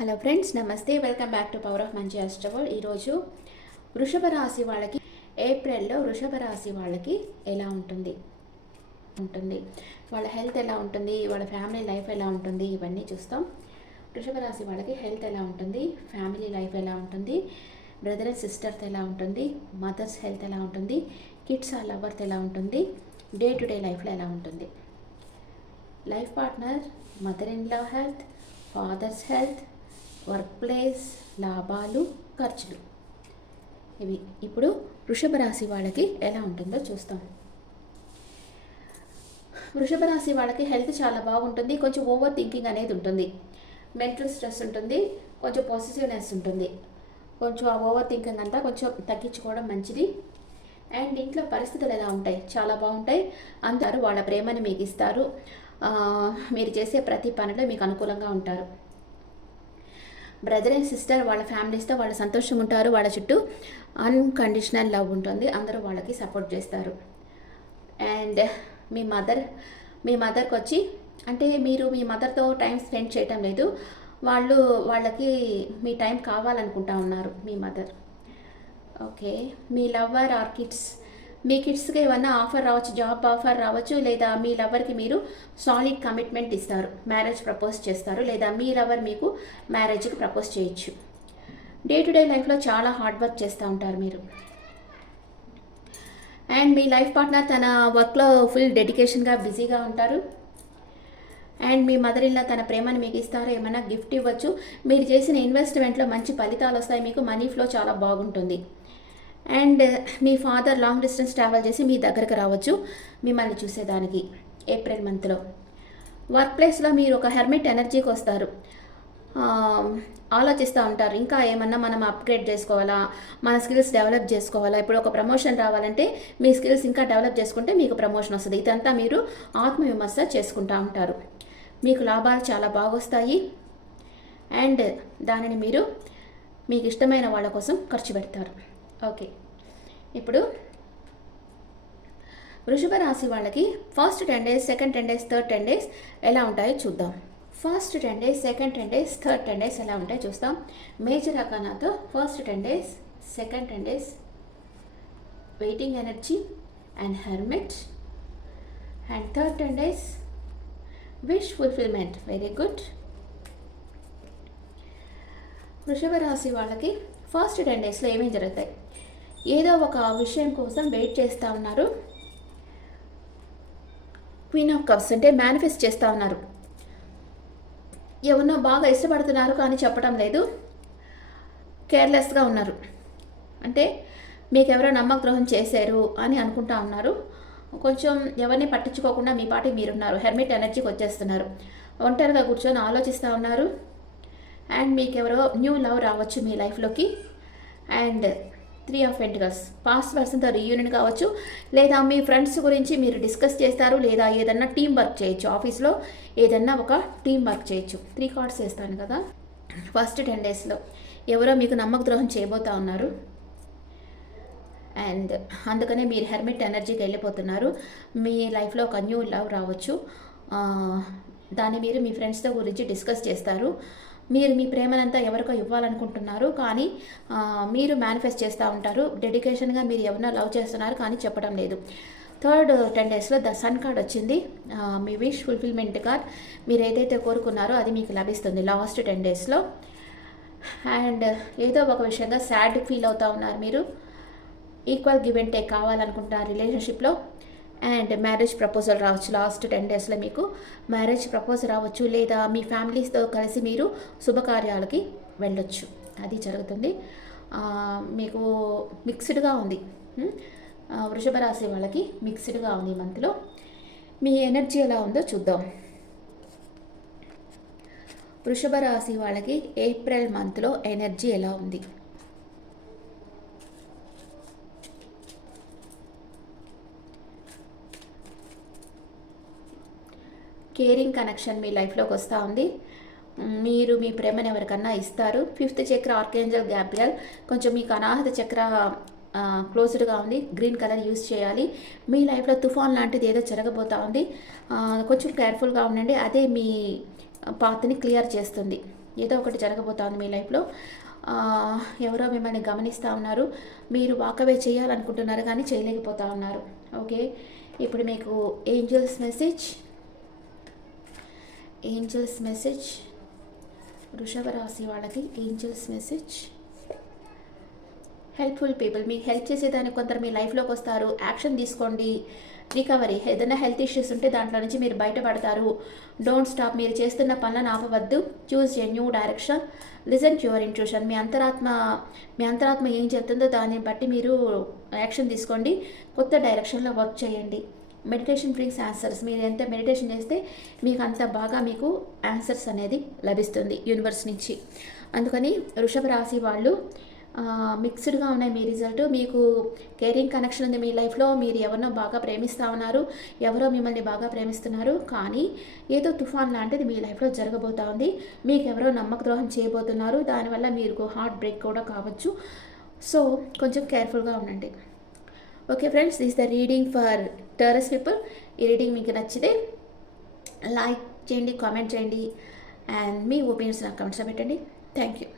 Hello friends నమస్తే. Welcome back to power of మంచి అష్టవల్ ఈరోజు వృషభ రాశి వాళ్ళకి ఏప్రిల్లో వృషభ రాశి వాళ్ళకి ఎలా ఉంటుంది? ఉంటుంది. వాళ్ళ హెల్త్ ఎలా ఉంటుంది? వాళ్ళ ఫ్యామిలీ లైఫ్ ఎలా ఉంటుంది? ఇవన్నీ చూస్తాం. వృషభ రాశి వాళ్ళకి హెల్త్ ఎలా ఉంటుంది? ఫ్యామిలీ లైఫ్ ఎలా ఉంటుంది? బ్రదర్ అండ్ సిస్టర్స్ ఎలా ఉంటుంది? మదర్స్ హెల్త్ ఎలా ఉంటుంది? కిడ్స్ ఆ లవర్స్ ఎలా ఉంటుంది? డే టు డే లైఫ్లో ఎలా ఉంటుంది? Life partner mother in law health father's health workplace లాభాలు ఖర్చులు. ఇవి ఇప్పుడు వృషభ రాశి వాళ్ళకి ఎలా ఉంటుందో చూస్తాం. వృషభ రాశి వాళ్ళకి హెల్త్ చాలా బాగుంటుంది కొంచెం ఓవర్ థింకింగ్ అనేది ఉంటుంది. మెంటల్ స్ట్రెస్ ఉంటుంది కొంచెం పాజిటివ్నెస్ ఉంటుంది. కొంచెం ఆ ఓవర్ థింకింగ్ అంతా కొంచెం తగ్గించుకోవడం మంచిది. అండ్ ఇంట్లో పరిస్థితులు ఎలా ఉంటాయి? చాలా బాగుంటాయి. అందరూ వాళ్ళ ప్రేమని మీకు ఇస్తారు మీరు చేసే ప్రతి పనిలో మీకు అనుకూలంగా ఉంటారు. బ్రదర్ అండ్ సిస్టర్ వాళ్ళ ఫ్యామిలీస్తో వాళ్ళు సంతోషం ఉంటారు వాళ్ళ చుట్టూ అన్కండిషనల్ లవ్ ఉంటుంది. అందరూ వాళ్ళకి సపోర్ట్ చేస్తారు. అండ్ మీ మదర్ మీ మదర్కి వచ్చి అంటే మీరు మీ మదర్తో టైం స్పెండ్ చేయటం లేదు. వాళ్ళు వాళ్ళకి మీ టైం కావాలనుకుంటా ఉన్నారు మీ మదర్ ఓకే మీ లవ్వర్ ఆర్ కిడ్స్ మీ కిడ్స్కి ఏమన్నా ఆఫర్ రావచ్చు జాబ్ ఆఫర్ రావచ్చు లేదా మీ లవర్కి మీరు సాలిడ్ కమిట్మెంట్ ఇస్తారు మ్యారేజ్ ప్రపోజ్ చేస్తారు లేదా మీ లవర్ మీకు మ్యారేజ్కి ప్రపోజ్ చేయొచ్చు. డే టు డే లైఫ్లో చాలా హార్డ్ వర్క్ చేస్తూ ఉంటారు మీరు. అండ్ మీ లైఫ్ పార్ట్నర్ తన వర్క్లో ఫుల్ డెడికేషన్గా బిజీగా ఉంటారు. అండ్ మీ మదర్ ఇలా తన ప్రేమను మీకు ఇస్తారో? ఏమైనా గిఫ్ట్ ఇవ్వచ్చు? మీరు చేసిన ఇన్వెస్ట్మెంట్లో మంచి ఫలితాలు వస్తాయి మీకు మనీ ఫ్లో చాలా బాగుంటుంది. అండ్ మీ ఫాదర్ లాంగ్ డిస్టెన్స్ ట్రావెల్ చేసి మీ దగ్గరకు రావచ్చు మిమ్మల్ని చూసేదానికి ఏప్రిల్ మంత్లో. వర్క్ ప్లేస్లో మీరు ఒక హెర్మిట్ ఎనర్జీకి వస్తారు. ఆలోచిస్తూ ఉంటారు. ఇంకా ఏమన్నా మనం అప్గ్రేడ్ చేసుకోవాలా? మన స్కిల్స్ డెవలప్ చేసుకోవాలా? ఇప్పుడు ఒక ప్రమోషన్ రావాలంటే మీ స్కిల్స్ ఇంకా డెవలప్ చేసుకుంటే మీకు ప్రమోషన్ వస్తుంది. ఇదంతా మీరు ఆత్మవిమర్శ చేసుకుంటూ ఉంటారు. మీకు లాభాలు చాలా బాగొస్తాయి అండ్ దానిని మీరు మీకు ఇష్టమైన వాళ్ళ కోసం ఖర్చు పెడతారు. ఓకే. ఇప్పుడు వృషభ రాశి వాళ్ళకి first ten days second ten days third ten days ఎలా ఉంటాయో చూద్దాం. First ten days second ten days third ten days ఎలా ఉంటాయో చూస్తాం. Major అకానాతో first ten days second ten days waiting energy and hermit and third ten days wish fulfillment very good వృషభ రాశి వాళ్ళకి first ten డేస్లో ఏమేమి జరుగుతాయి? ఏదో ఒక విషయం కోసం వెయిట్ చేస్తూ ఉన్నారు. క్వీన్ ఆఫ్ కప్స్ అంటే మేనిఫెస్ట్ చేస్తూ ఉన్నారు. ఎవరినో బాగా ఇష్టపడుతున్నారు కానీ చెప్పడం లేదు. కేర్లెస్గా ఉన్నారు. అంటే మీకు ఎవరో నమ్మగ్రహం చేశారు అని అనుకుంటా ఉన్నారు. కొంచెం ఎవరిని పట్టించుకోకుండా మీ పాటికి మీరున్నారు. హెర్మిట్ ఎనర్జీకి వచ్చేస్తున్నారు. ఒంటరిగా కూర్చొని ఆలోచిస్తూ ఉన్నారు. అండ్ మీకు ఎవరో న్యూ లవ్ రావచ్చు మీ లైఫ్లోకి and three of pentacles past పర్సన్తో రీయూనియన్ కావచ్చు. లేదా మీ ఫ్రెండ్స్ గురించి మీరు డిస్కస్ చేస్తారు. లేదా ఏదన్నా టీం వర్క్ చేయొచ్చు. ఆఫీస్లో ఏదన్నా ఒక టీం వర్క్ చేయొచ్చు. త్రీ కార్డ్స్ వేస్తాను కదా. ఫస్ట్ టెన్ డేస్లో ఎవరో మీకు నమ్మక ద్రోహం చేయబోతా ఉన్నారు. అండ్ అందుకనే మీరు హెర్మిట్ ఎనర్జీకి వెళ్ళిపోతున్నారు. మీ లైఫ్లో ఒక న్యూ లవ్ రావచ్చు. Uh, దాన్ని మీరు మీ ఫ్రెండ్స్తో గురించి డిస్కస్ చేస్తారు. మీరు మీ ప్రేమనంతా ఎవరికో ఇవ్వాలనుకుంటున్నారు కానీ మీరు మేనిఫెస్ట్ చేస్తూ ఉంటారు. డెడికేషన్గా మీరు ఎవరినో లవ్ చేస్తున్నారు కానీ చెప్పడం లేదు. థర్డ్ టెన్ డేస్లో ద సన్ కార్డ్ వచ్చింది. మీ విష్ ఫుల్ఫిల్మెంట్ కార్డ్ మీరు ఏదైతే కోరుకున్నారో అది మీకు లభిస్తుంది లాస్ట్ టెన్ డేస్లో అండ్ ఏదో ఒక విషయంగా సాడ్ ఫీల్ అవుతూ ఉన్నారు మీరు. ఈక్వల్ గివ్ అండ్ టేక్ కావాలనుకుంటున్నారు రిలేషన్షిప్లో అండ్ మ్యారేజ్ ప్రపోజల్ రావచ్చు లాస్ట్ టెన్ డేస్లో మీకు. మ్యారేజ్ ప్రపోజల్ రావచ్చు లేదా మీ ఫ్యామిలీస్తో కలిసి మీరు శుభకార్యాలకి వెళ్ళొచ్చు. అది జరుగుతుంది. మీకు మిక్స్డ్గా ఉంది. Hmm? వృషభ రాశి వాళ్ళకి మిక్స్డ్గా ఉంది ఈ మంత్లో మీ ఎనర్జీ ఎలా ఉందో చూద్దాం. వృషభ రాశి వాళ్ళకి ఏప్రిల్ మంత్లో ఎనర్జీ ఎలా ఉంది? కేరింగ్ కనెక్షన్ మీ లైఫ్లోకి వస్తూ ఉంది. మీరు మీ ప్రేమను ఎవరికన్నా ఇస్తారు. ఫిఫ్త్ చక్ర ఆర్కేంజల్ గ్యాబ్రియల్ కొంచెం మీకు అనాహత చక్ర క్లోజ్డ్గా ఉంది. గ్రీన్ కలర్ యూస్ చేయాలి. మీ లైఫ్లో తుఫాన్ లాంటిది ఏదో జరగబోతూ ఉంది. కొంచెం కేర్ఫుల్గా ఉండండి. అదే మీ పాత్ని క్లియర్ చేస్తుంది. ఏదో ఒకటి జరగబోతోంది మీ లైఫ్లో ఎవరో మిమ్మల్ని గమనిస్తూ ఉన్నారు. మీరు వాకవే చేయాలనుకుంటున్నారు కానీ చేయలేకపోతా ఉన్నారు. ఓకే ఇప్పుడు మీకు ఏంజల్స్ మెసేజ్ ఏంజల్స్ మెసేజ్ వృషభ రాశి వాళ్ళకి ఏంజల్స్ మెసేజ్. హెల్ప్ఫుల్ పీపుల్ మీకు హెల్ప్ చేసేదానికి కొందరు మీ లైఫ్లోకి వస్తారు యాక్షన్ తీసుకోండి. రికవరీ ఏదైనా హెల్త్ ఇష్యూస్ ఉంటే దాంట్లో నుంచి మీరు బయటపడతారు. డోంట్ స్టాప్ మీరు చేస్తున్న పనులను ఆపవద్దు. Choose a new direction. Listen to your intuition. మీ అంతరాత్మ మీ అంతరాత్మ ఏం చెప్తుందో దాన్ని బట్టి మీరు యాక్షన్ తీసుకోండి. కొత్త డైరెక్షన్లో వర్క్ చేయండి. మెడిటేషన్ బ్రింగ్స్ ఆన్సర్స్ మీరు ఎంత మెడిటేషన్ చేస్తే మీకు అంత బాగా మీకు ఆన్సర్స్ అనేది లభిస్తుంది యూనివర్స్ నుంచి. అందుకని వృషభ రాశి వాళ్ళు మిక్స్డ్గా ఉన్నాయి మీ రిజల్ట్ మీకు కేరింగ్ కనెక్షన్ ఉంది మీ లైఫ్లో మీరు ఎవరినో బాగా ప్రేమిస్తూ ఉన్నారు. ఎవరో మిమ్మల్ని బాగా ప్రేమిస్తున్నారు. కానీ ఏదో తుఫాన్ లాంటిది మీ లైఫ్లో జరగబోతా ఉంది. మీకు ఎవరో నమ్మక ద్రోహం చేయబోతున్నారు. దానివల్ల మీకు హార్ట్ బ్రేక్ కూడా కావచ్చు. సో కొంచెం కేర్ఫుల్గా ఉండండి. Okay friends this the reading for Taurus people ఈ రీడింగ్ మీకు నచ్చితే లైక్ చేయండి కామెంట్ చేయండి అండ్ మీ ఒపీనియన్స్ నాకు కమెంట్స్లో పెట్టండి. Thank you